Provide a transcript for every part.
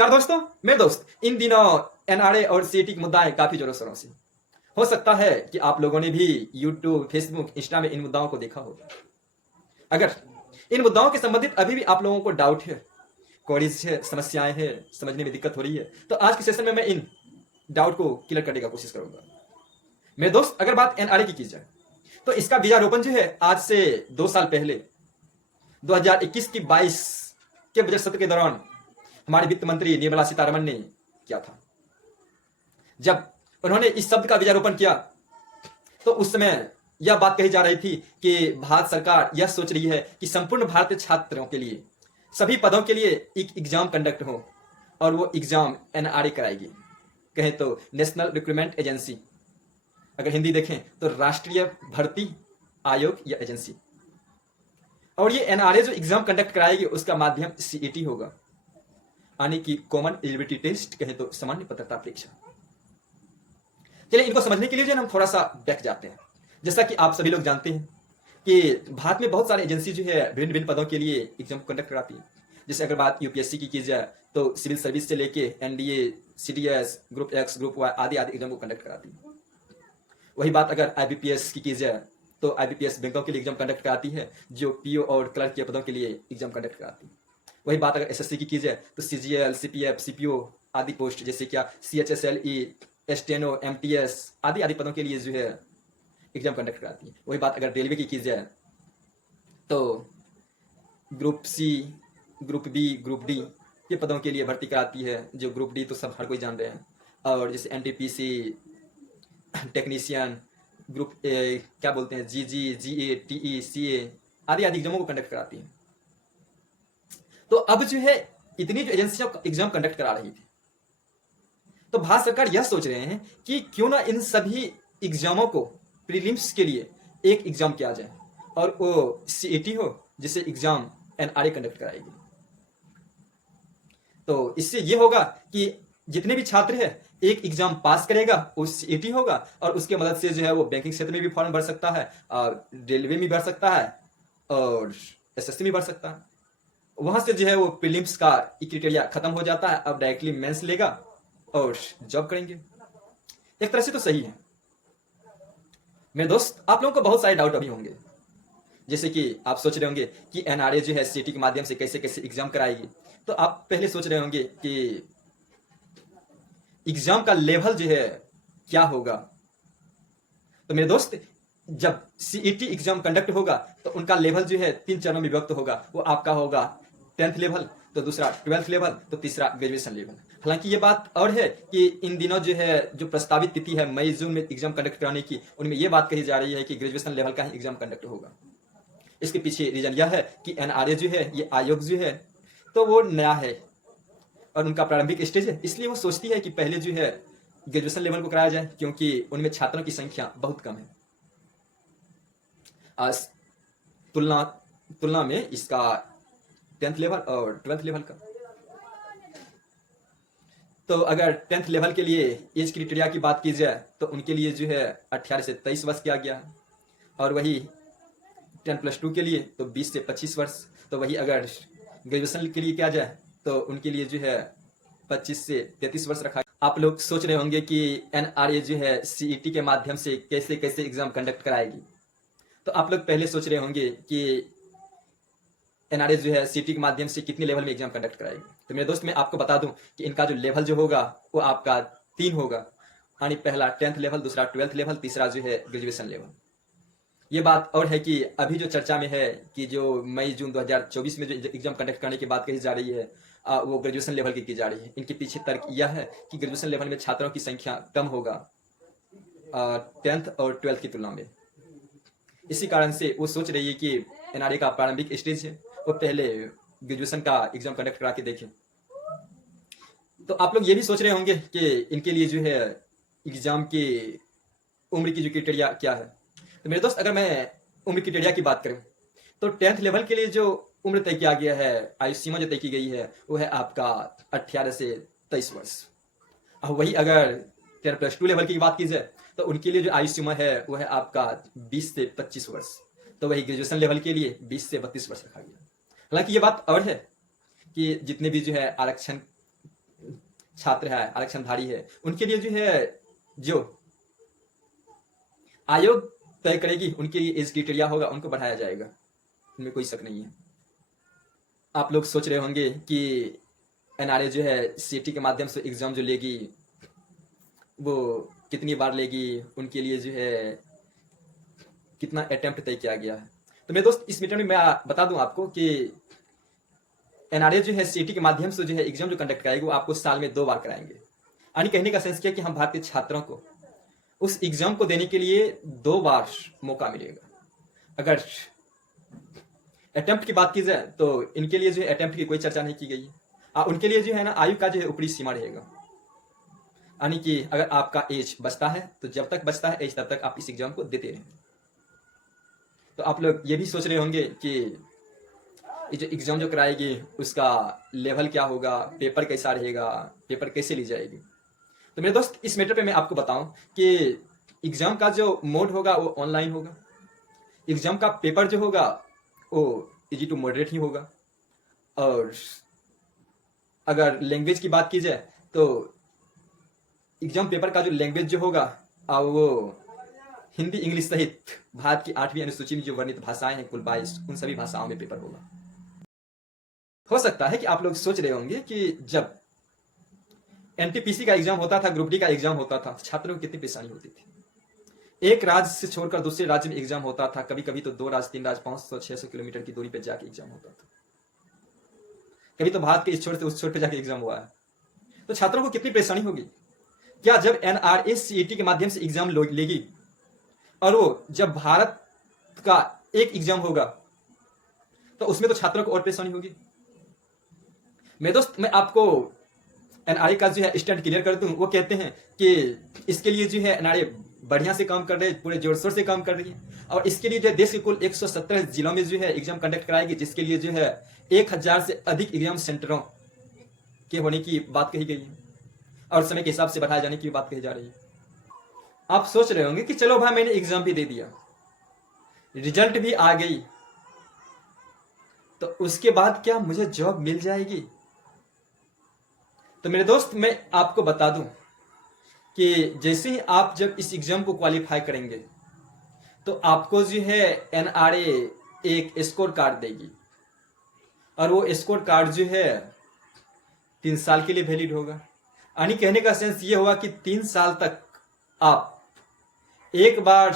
नमस्कार दोस्तों, मेरे दोस्त इन दिनों एनआरए और सीईटी की मुद्दाएं काफी जोरों शोरों से। हो सकता है कि आप लोगों ने भी यूट्यूब, फेसबुक, इंस्टा में इन मुद्दाओं को देखा होगा। अगर इन मुद्दाओं के संबंधित अभी भी आप लोगों को डाउट है, क्वेरीज है, समस्याएं हैं, समझने में दिक्कत हो रही है, तो आज के सेशन में मैं इन डाउट को क्लियर करने का कोशिश करूंगा। मेरे दोस्त, अगर बात एनआरए की जाए तो इसका बीजारोपण जो है आज से 2 साल पहले 2021 की 22 के बजट सत्र के दौरान हमारे वित्त मंत्री निर्मला सीतारमण ने किया था। जब उन्होंने इस शब्द का बीजारोपण किया तो उस समय यह बात कही जा रही थी कि भारत सरकार यह सोच रही है कि संपूर्ण भारतीय छात्रों के लिए सभी पदों के लिए एक एग्जाम कंडक्ट हो और वो एग्जाम एनआरए कराएगी। कहें तो नेशनल रिक्रूटमेंट एजेंसी, अगर हिंदी देखें तो राष्ट्रीय भर्ती आयोग या एजेंसी। और ये एनआरए जो एग्जाम कंडक्ट कराएगी उसका माध्यम सीईटी होगा, यानी कि कॉमन एलिजिबिलिटी टेस्ट, कहें तो सामान्य पात्रता परीक्षा। चलिए इनको समझने के लिए जो हम थोड़ा सा बैक जाते हैं। जैसा कि आप सभी लोग जानते हैं कि भारत में बहुत सारे एजेंसी जो है भिन्न भिन्न पदों के लिए एग्जाम कंडक्ट कराती है। जैसे अगर बात यूपीएससी की जाए तो सिविल सर्विस से लेके NDA, CDS, group X, group Y आदि आदि एग्जाम को कंडक्ट कराती है। वही बात अगर आईबीपीएस की जाए तो आईबीपीएस बैंकों के लिए एग्जाम कंडक्ट कराती है, जो पीओ और क्लर्क के पदों के लिए एग्जाम कंडक्ट कराती है। वही बात अगर एसएससी की जाए तो सीजीएल, सीपीएफ, सीपीओ आदि पोस्ट, जैसे क्या सीएचएसएलई, एस्टेनो, एमटीएस आदि आदि पदों के लिए जो है एग्जाम कंडक्ट कराती है। वही बात अगर रेलवे की जाए तो group C, group B, group D के पदों के लिए भर्ती कराती है, जो ग्रुप डी तो सब हर कोई जान रहे हैं। और जैसे एनटीपीसी, टेक्नीशियन, ग्रुप ए क्या बोलते हैं, जीजी, जीए, टीई, सीए आदि आदि एग्जामों को कंडक्ट कराती है। तो अब जो है इतनी जो एजेंसियां एग्जाम कंडक्ट करा रही थी, तो भारत सरकार यह सोच रहे हैं कि क्यों ना इन सभी एग्जामों को प्रीलिम्स के लिए एक एग्जाम किया जाए और वो सीईटी हो, जिसे एग्जाम एनआरए कंडक्ट कराएगी। तो इससे ये होगा कि जितने भी छात्र है एक एग्जाम पास करेगा, वो सीईटी होगा और उसके मदद से जो है वो बैंकिंग क्षेत्र में भी फॉर्म भर सकता है और रेलवे में भर सकता है और एसएससी में भर सकता है। वहां से जो है वो प्रीलिम्स का क्राइटेरिया खत्म हो जाता है, अब डायरेक्टली मेंस लेगा और जॉब करेंगे। एक तरह से तो सही है। मेरे दोस्त, आप लोगों को बहुत सारे डाउट अभी होंगे, जैसे कि आप सोच रहे होंगे कि एनआरए जो है सीईटी के माध्यम से कैसे कैसे एग्जाम कराएगी। तो आप पहले सोच रहे होंगे कि एग्जाम का लेवल जो है क्या होगा। तो मेरे दोस्त, जब सीईटी एग्जाम कंडक्ट होगा तो उनका लेवल जो है 3 चरणों में विभक्त होगा। वो आपका होगा 10th लेवल, तो दूसरा 12th लेवल, तो तीसरा ग्रेजुएशन लेवल। हालांकि ये बात और है कि इन दिनों जो है जो प्रस्तावित तिथि है मई जून में एग्जाम कंडक्ट कराने की, उनमें ये बात कही जा रही है कि ग्रेजुएशन लेवल का ही एग्जाम कंडक्ट होगा। इसके पीछे रीजन यह है कि एनआरए जो है, ये आयोग जो है, तो वो नया है और उनका प्रारंभिक स्टेज है, इसलिए वो सोचती है कि पहले जो है ग्रेजुएशन लेवल को कराया जाए, क्योंकि उनमें छात्रों की संख्या बहुत कम है। आज तुलना में इसका 10th लेवल और 12th लेवल का। तो अगर 10th लेवल के लिए एज क्राइटेरिया की बात की जाए तो उनके लिए जो है 18 से 23 वर्ष किया गया है, और वही 10+2 के लिए तो 20 से 25 वर्ष। तो वही अगर ग्रेजुएशन के लिए किया जाए तो उनके लिए जो है 25 से 33 वर्ष रखा। आप लोग सोच रहे होंगे कि एनआरए जो है सीईटी के माध्यम से कैसे कैसे एग्जाम कंडक्ट कराएगी। तो आप लोग पहले सोच रहे होंगे कि एनआरए जो है सीईटी के माध्यम से कितने लेवल में एग्जाम कंडक्ट कराएगी। तो मेरे दोस्त, मैं आपको बता दूं कि इनका जो लेवल जो होगा वो आपका 3 होगा, यानी पहला 10th लेवल, दूसरा 12th लेवल, तीसरा जो है ग्रेजुएशन लेवल। ये बात और है कि अभी जो चर्चा में है कि जो मई जून 2024 में जो एग्जाम कंडक्ट करने की बात कही जा रही है, वो ग्रेजुएशन लेवल की जा रही है। इनके पीछे तर्क यह है कि ग्रेजुएशन लेवल में छात्रों की संख्या कम होगा 10th और 12th की तुलना में। इसी कारण से वो सोच रही है कि एनआरए का प्रारंभिक स्टेज है, वो पहले ग्रेजुएशन का एग्जाम कंडक्ट करा के देखें। तो आप लोग ये भी सोच रहे होंगे कि इनके लिए जो है एग्जाम की उम्र की जो क्राइटेरिया क्या है। तो मेरे दोस्त, अगर मैं उम्र क्राइटेरिया की बात करूं तो 10th लेवल के लिए जो उम्र तय किया गया है, आयु सीमा जो तय की गई है, वो है आपका 18 से 23 वर्ष। अब वही अगर 10+2 लेवल की बात की जाए तो उनके लिए जो आयु सीमा है वो है आपका 20 से 25 वर्ष। तो वही ग्रेजुएशन लेवल के लिए 20 से 32 वर्ष रखा गया। हालांकि ये बात और है कि जितने भी जो है आरक्षण छात्र है, आरक्षणधारी है, उनके लिए जो है जो आयोग तय करेगी उनके लिए एज क्राइटेरिया होगा, उनको बढ़ाया जाएगा, इनमें कोई शक नहीं है। आप लोग सोच रहे होंगे कि एनआरए जो है सीटी के माध्यम से एग्जाम जो लेगी वो कितनी बार लेगी, उनके लिए जो है कितना अटेम्प्ट तय किया गया है। तो मेरे दोस्त इस मीटर में मैं बता दूं आपको कि एनआरए जो है सीटी के माध्यम से जो है एग्जाम जो कंडक्ट कराएगी वो आपको साल में 2 बार कराएंगे। यानी कहने का सेंस किया कि हम भारतीय छात्रों को उस एग्जाम को देने के लिए 2 बार मौका मिलेगा। अगर अटेम्प्ट की बात की जाए तो इनके लिए जो है अटेम्प्ट की कोई चर्चा नहीं की गई है। उनके लिए जो है ना आयु का जो है ऊपरी सीमा रहेगा, यानी कि अगर आपका एज बचता है तो जब तक बचता है एज तब तक आप इस एग्जाम को देते रहें। तो आप लोग ये भी सोच रहे होंगे कि ये जो एग्जाम जो कराएगी उसका लेवल क्या होगा, पेपर कैसा रहेगा, पेपर कैसे ली जाएगी। तो मेरे दोस्त इस मैटर पे मैं आपको बताऊं कि एग्जाम का जो मोड होगा वो ऑनलाइन होगा। एग्जाम का पेपर जो होगा वो इजी टू मॉडरेट ही होगा। और अगर लैंग्वेज की बात की जाए तो एग्जाम पेपर का जो लैंग्वेज जो होगा वो हिंदी इंग्लिश सहित भारत की 8वीं अनुसूची में जो वर्णित भाषाएं हैं कुल 22, उन सभी भाषाओं में पेपर होगा। हो सकता है कि आप लोग सोच रहे होंगे कि जब एनटीपीसी का एग्जाम होता था, ग्रुप डी का एग्जाम होता था, छात्रों को कितनी परेशानी होती थी। एक राज्य से छोड़कर दूसरे राज्य में एग्जाम होता था, कभी कभी तो 2 राज्य 3 राज्य 500-600 किलोमीटर की दूरी पर जाके एग्जाम होता था। कभी तो भारत के इस छोर से उस छोर पे जाके एग्जाम हुआ है। तो छात्रों को कितनी परेशानी होगी। क्या जब एनआरए सीईटी के माध्यम से एग्जाम लेगी और वो जब भारत का एक एग्जाम होगा तो उसमें तो छात्रों को और परेशानी होगी। मेरे दोस्त मैं आपको एनआरए का जो है स्टैंड क्लियर कर दूं। वो कहते हैं कि इसके लिए जो है एनआरए बढ़िया से काम कर रहे हैं, पूरे जोर शोर से काम कर रही है और इसके लिए जो है देश के कुल 117 जिलों में जो है एग्जाम कंडक्ट कराएगी, जिसके लिए जो है 1000 से अधिक एग्जाम सेंटरों के होने की बात कही गई है और समय के हिसाब से बढ़ाए जाने की बात कही जा रही है। आप सोच रहे होंगे कि चलो भाई मैंने एग्जाम भी दे दिया, रिजल्ट भी आ गई, तो उसके बाद क्या मुझे जॉब मिल जाएगी। तो मेरे दोस्त मैं आपको बता दूं कि जैसे ही आप जब इस एग्जाम को क्वालिफाई करेंगे तो आपको जो है एनआरए एक स्कोर कार्ड देगी और वो स्कोर कार्ड जो है 3 साल के लिए वैलिड होगा। यानी कहने का सेंस ये होगा कि 3 साल तक आप एक बार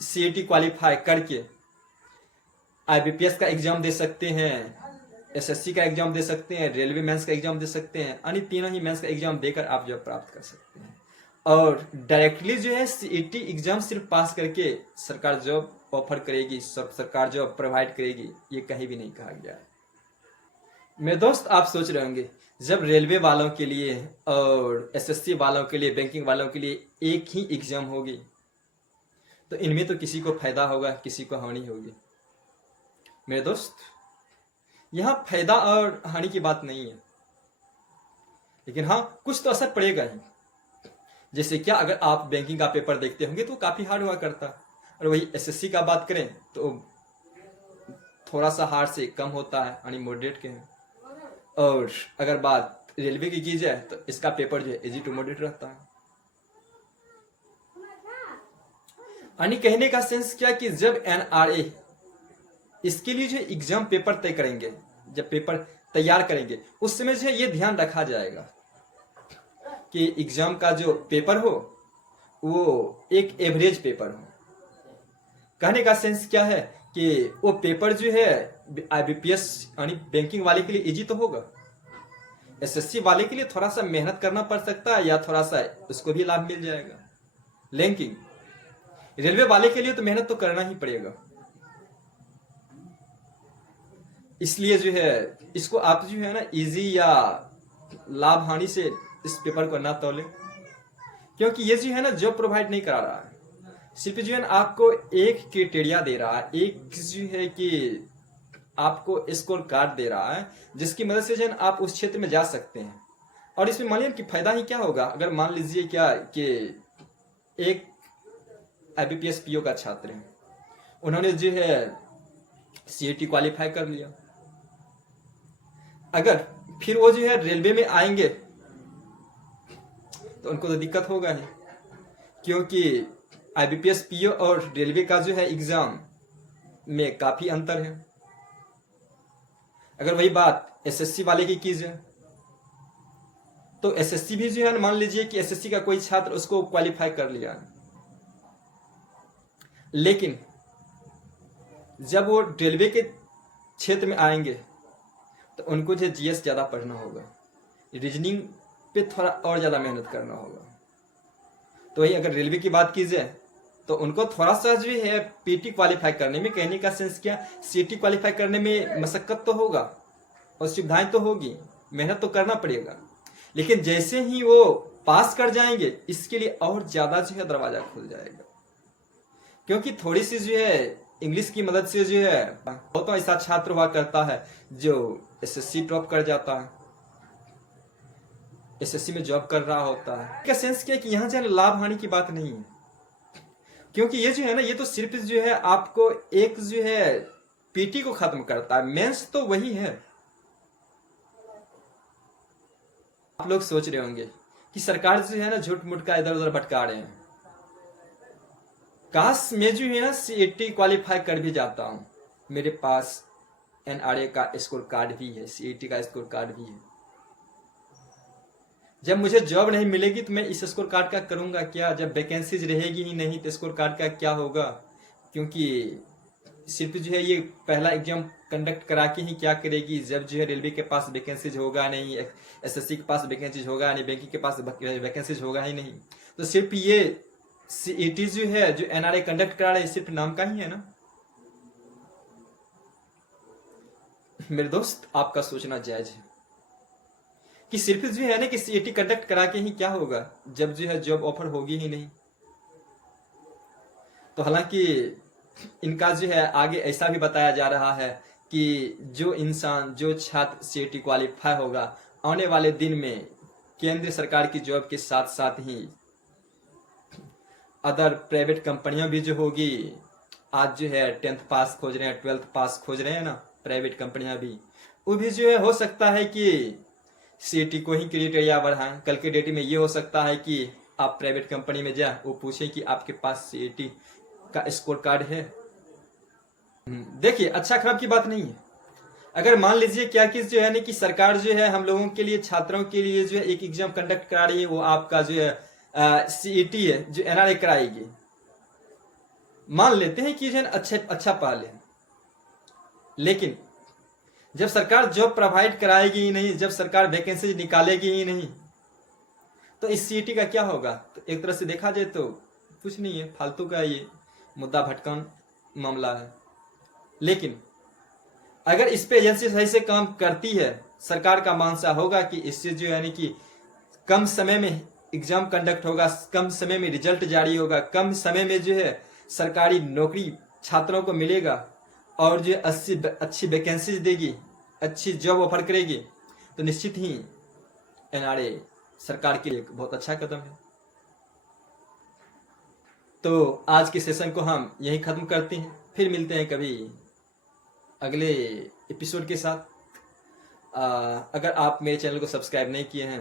सीईटी क्वालिफाई करके आईबीपीएस का एग्जाम दे सकते हैं, एसएससी का एग्जाम दे सकते हैं, रेलवे मेंस का एग्जाम दे सकते हैं, यानी तीनों ही मेंस का एग्जाम देकर आप जॉब प्राप्त कर सकते हैं। और डायरेक्टली जो है सीईटी एग्जाम सिर्फ पास करके सरकार जॉब ऑफर करेगी, सरकार जॉब प्रोवाइड करेगी, ये कहीं भी नहीं कहा गया है। मेरे दोस्त आप सोच रहे होंगे जब रेलवे वालों के लिए और एसएससी वालों के लिए, बैंकिंग वालों के लिए एक ही एग्जाम होगी तो इनमें तो किसी को फायदा होगा, किसी को हानि होगी। मेरे दोस्त यहां फायदा और हानि की बात नहीं है, लेकिन हाँ कुछ तो असर पड़ेगा ही। जैसे क्या, अगर आप बैंकिंग का पेपर देखते होंगे तो काफी हार्ड हुआ करता, और वही एसएससी का बात करें तो थोड़ा सा हार्ड से कम होता है, यानी मॉडरेट के हैं। और अगर बात रेलवे की जाए तो इसका पेपर जो है इजी टू मॉडरेट रहता है। यानी कहने का सेंस क्या कि जब एनआरए इसके लिए जो एग्जाम पेपर तय करेंगे, जब पेपर तैयार करेंगे, उस समय जो है ये ध्यान रखा जाएगा कि एग्जाम का जो पेपर हो वो एक एवरेज पेपर हो। कहने का सेंस क्या है कि वो पेपर जो है आईबीपीएस यानी बैंकिंग वाले के लिए इजी तो होगा, एसएससी वाले के लिए थोड़ा सा मेहनत करना पड़ सकता है या थोड़ा सा उसको भी लाभ मिल जाएगा, लेकिन रेलवे वाले के लिए तो मेहनत तो करना ही पड़ेगा। इसलिए जो है इसको आप जो है ना इजी या लाभ हानि से इस पेपर को ना तौले, क्योंकि ये जो है ना जॉब प्रोवाइड नहीं करा रहा है, सिर्फ जो है ना आपको एक क्राइटेरिया दे रहा है, एक जो है कि आपको स्कोर कार्ड दे रहा है जिसकी मदद से जो है आप उस क्षेत्र में जा सकते हैं। और इसमें मान लीजिए कि फायदा ही क्या होगा, अगर मान लीजिए क्या कि एक आईबीपीएस पीओ का छात्र है, उन्होंने जो है सीईटी क्वालिफाई कर लिया, अगर फिर वो जो है रेलवे में आएंगे तो उनको तो दिक्कत होगा ही, क्योंकि IBPS PO और रेलवे का जो है एग्जाम में काफी अंतर है। अगर वही बात SSC वाले की कीजिए, तो SSC भी जो है, मान लीजिए कि SSC का कोई छात्र उसको क्वालिफाई कर लिया, लेकिन जब वो रेलवे के क्षेत्र में आएंगे तो उनको जो GS ज़्यादा पढ़ना होगा, रीजनिंग पे थोड़ा और ज़्यादा मेहनत करना होगा। तो वही अगर रेलवे की बात की जाए तो उनको थोड़ा सा जो है PT क्वालिफाई करने में, कहने का सेंस क्या, CT क्वालिफाई करने में मशक्कत तो होगा और सुविधाएं तो होगी, मेहनत तो करना पड़ेगा, लेकिन जैसे ही वो पास कर जाएंगे इसके लिए और ज़्यादा जो है दरवाज़ा खुल जाएगा। क्योंकि थोड़ी सी जो है इंग्लिश की मदद से जो है, बहुत तो ऐसा छात्र हुआ करता है जो SSC ड्रॉप कर जाता है, SSC में जॉब कर रहा होता है। क्या सेंस क्या कि यहाँ जो है लाभ हानि की बात नहीं है, क्योंकि ये जो है ना, ये तो सिर्फ जो है आपको एक जो है PT को खत्म करता है, मेंस तो वही है। आप लोग सोच रहे होंगे कि सरकार जो है ना झूठ मूठ का इधर उधर भटका रहे हैं। काश मैं जो है ना CAT क्वालिफाई कर भी जाता हूँ, मेरे पास NRA का स्कोर कार्ड भी है, CAT का स्कोर कार्ड भी है। जब मुझे जॉब नहीं मिलेगी तो मैं इस स्कोर कार्ड का करूंगा क्या? जब वैकेंसीज रहेगी ही नहीं तो स्कोर कार्ड का क्या होगा? क्योंकि सिर्फ जो है ये पहला एग्जाम कंडक्ट करा के ही क्या करेगी, जब जो है रेलवे के पास वैकेंसीज होगा नहीं, SSC के पास वैकेंसीज होगा नहीं, बैंकिंग के पास वैकेंसीज होगा ही नहीं, तो सिर्फ ये CAT जो है जो NRA कंडक्ट करा रहे हैं सिर्फ नाम का ही है ना। मेरे दोस्त, आपका सोचना जायज है कि सिर्फ जो है ना कि CAT कंडक्ट करा के ही क्या होगा जब जो है जॉब ऑफर होगी ही नहीं। तो हालांकि इनका जो है आगे ऐसा भी बताया जा रहा है कि जो इंसान, जो छात्र CAT क्वालिफाई होगा, आने वाले दिन में केंद्र सरकार की जॉब के साथ साथ ही अदर प्राइवेट कंपनियां भी जो होगी, आज जो है 10th पास खोज रहे हैं, 12th पास खोज रहे हैं ना प्राइवेट कंपनियां भी, वो भी जो है हो सकता है कि CAT को ही क्राइटेरिया बढ़ाएं। कल के डेट में ये हो सकता है कि आप प्राइवेट कंपनी में जाए, वो पूछें कि आपके पास CAT का स्कोर कार्ड है। देखिए, अच्छा खराब की बात नहीं है। अगर मान लीजिए क्या कि जो है ना कि सरकार जो है हम लोगों के लिए, छात्रों के लिए जो है एक एग्जाम कंडक्ट करा रही है, वो आपका जो है CAT है जो NRA कराएगी। मान लेते हैं कि जो है अच्छा पढ़ ले, लेकिन जब सरकार जॉब प्रोवाइड कराएगी ही नहीं, जब सरकार वैकेंसी निकालेगी ही नहीं, तो इस CAT का क्या होगा? तो एक तरह से देखा जाए तो कुछ नहीं है, फालतू का ये मुद्दा भटकन मामला है। लेकिन अगर इस पे एजेंसी सही से काम करती है, सरकार का मानसा होगा कि इससे जो यानी कि कम समय में एग्जाम कंडक्ट होगा, कम समय में रिजल्ट जारी होगा, कम समय में जो है सरकारी नौकरी छात्रों को मिलेगा और जो अच्छी वैकेंसीज देगी, अच्छी जॉब ऑफर करेगी, तो निश्चित ही NRA सरकार के लिए एक बहुत अच्छा कदम है। तो आज के सेशन को हम यहीं खत्म करते हैं, फिर मिलते हैं कभी अगले एपिसोड के साथ। अगर आप मेरे चैनल को सब्सक्राइब नहीं किए हैं